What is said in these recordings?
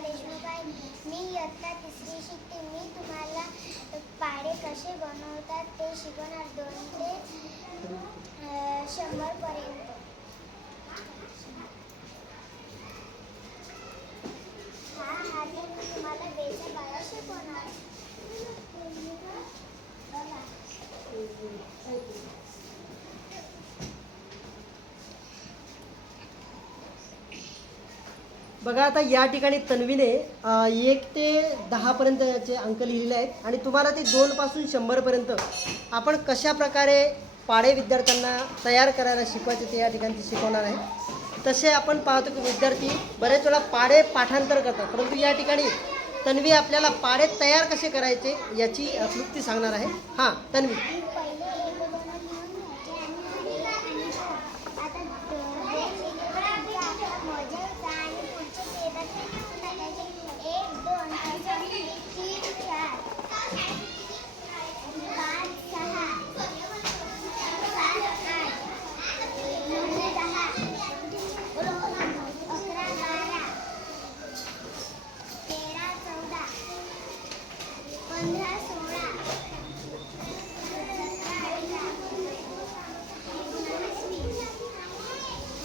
देशमुख मी इयत्ता तिसरी शिकते. मी तुम्हाला पाडे कसे बनवतात ते शिकवणार. दोन ते शंभर शंभरपर्यंत हा आधी मी तुम्हाला बेचा पाढा शिकवणार बघा बघा आता या ठिकाणी तन्वीने एक ते दहापर्यंत याचे अंक लिहिलेले आहेत आणि तुम्हाला ते दोनपासून शंभरपर्यंत आपण कशा प्रकारे पाढे विद्यार्थ्यांना तयार करायला शिकवायचे ते या ठिकाणी शिकवणार आहे. तसे आपण पाहतो की विद्यार्थी बरेच वेळा पाढे पाठांतर करतात परंतु या ठिकाणी तन्वी आपल्याला पाढे तयार कसे करायचे याची क्लुप्ती सांगणार आहे. हां तन्वी.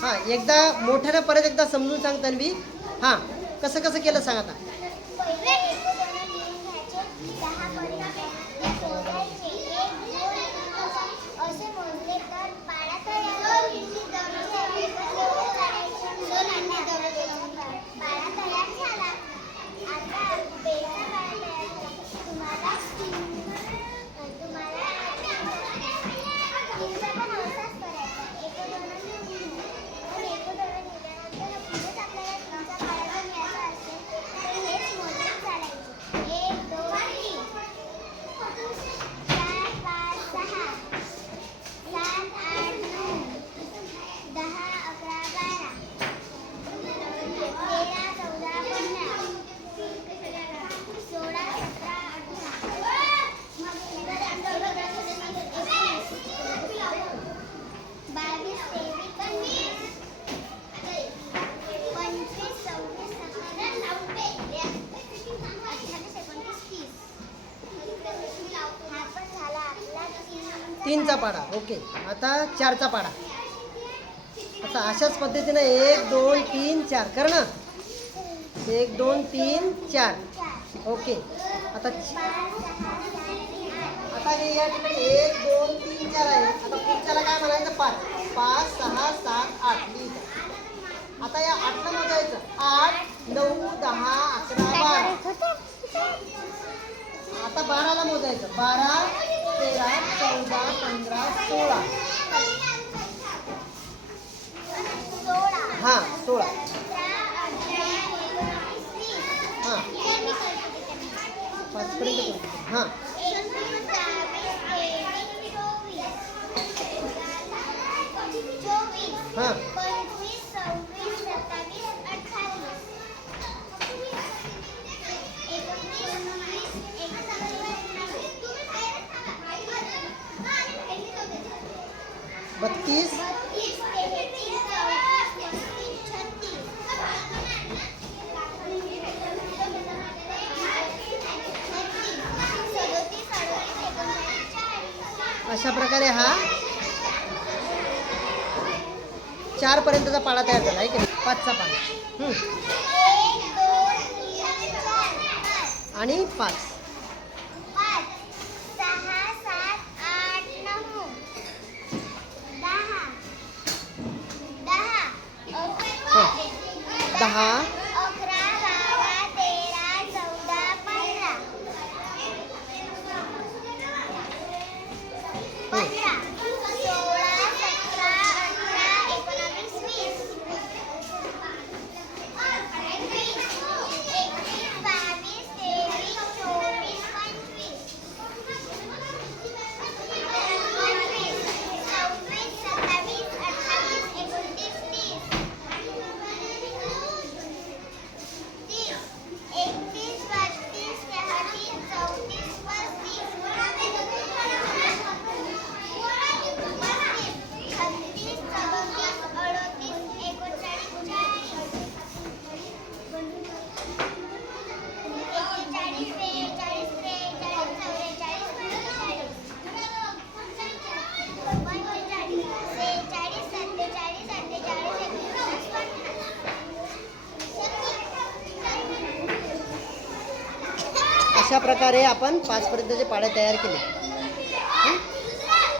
हां एकदा मोठ्यानं परत एकदा समजून सांग तन्वी हां कसं कसं केलं सांग आता पहिले एक दोन लिहून घ्यायचे दहा पर्यंत शोधायचे एक दोन तीन असे मोजले तर पाडा तयार पाडा तयार झाला आता बेचा पाडा तयार झाला तुम्हाला तुम्हाला तीनचा पण असाच करायचा एक दोन लिहून पण एक दोन लिहिल्यानंतर पुढेच आपल्याला तीनचा पाडा जर घ्यायचा असेल तर हेच मोजून चालायचे एक दोन तीन चार पाच सहा सात आठ नऊ दहा अकरा बारा तेरा चौदा पंधरा सोळा सतरा अठरा बावीस तेवीस पंचवीस पंचवीस सव्वीस सत्तावीस अठ्ठावीस एकोणतीस तीस हा पण झाला आपला तीनचा पाडा. ओके. आता चारचा पाडा. आता अशाच पद्धतीनं एक दोन तीन चार. कर ना एक दोन तीन चार. ओके. आता आता हे या ठिकाणी एक दोन तीन चार आहे. आता पुढच्याला काय म्हणायचं? पाच. पाच सहा सात आठ. लिहिलं आता या आठला मोजायचं. आठ नऊ दहा अकरा बारा. आता बाराला मोजायचं. बारा तेरा चौदा पंधरा सोळा. हां सोळा. हां. पाचपर्यंत हां. हां. अशा प्रकारे हा चार पर्यंतचा पाडा तयार झाला आहे की? पाचचा हं. पाच आणि पाच. दहा दहा अकरा दहा अकरा बारा तेरा चौदा पंधरा पंधरा सोळा सतरा अठरा एकोणावीस वीस वीस एकवीस बावीस तेवीस चोवीस पंचवीस पंचवीस सव्वीस सत्तावीस अठ्ठावीस एकोणतीस तीस अशा प्रकारे आपण पाचपर्यंतचे पाढे तयार केले.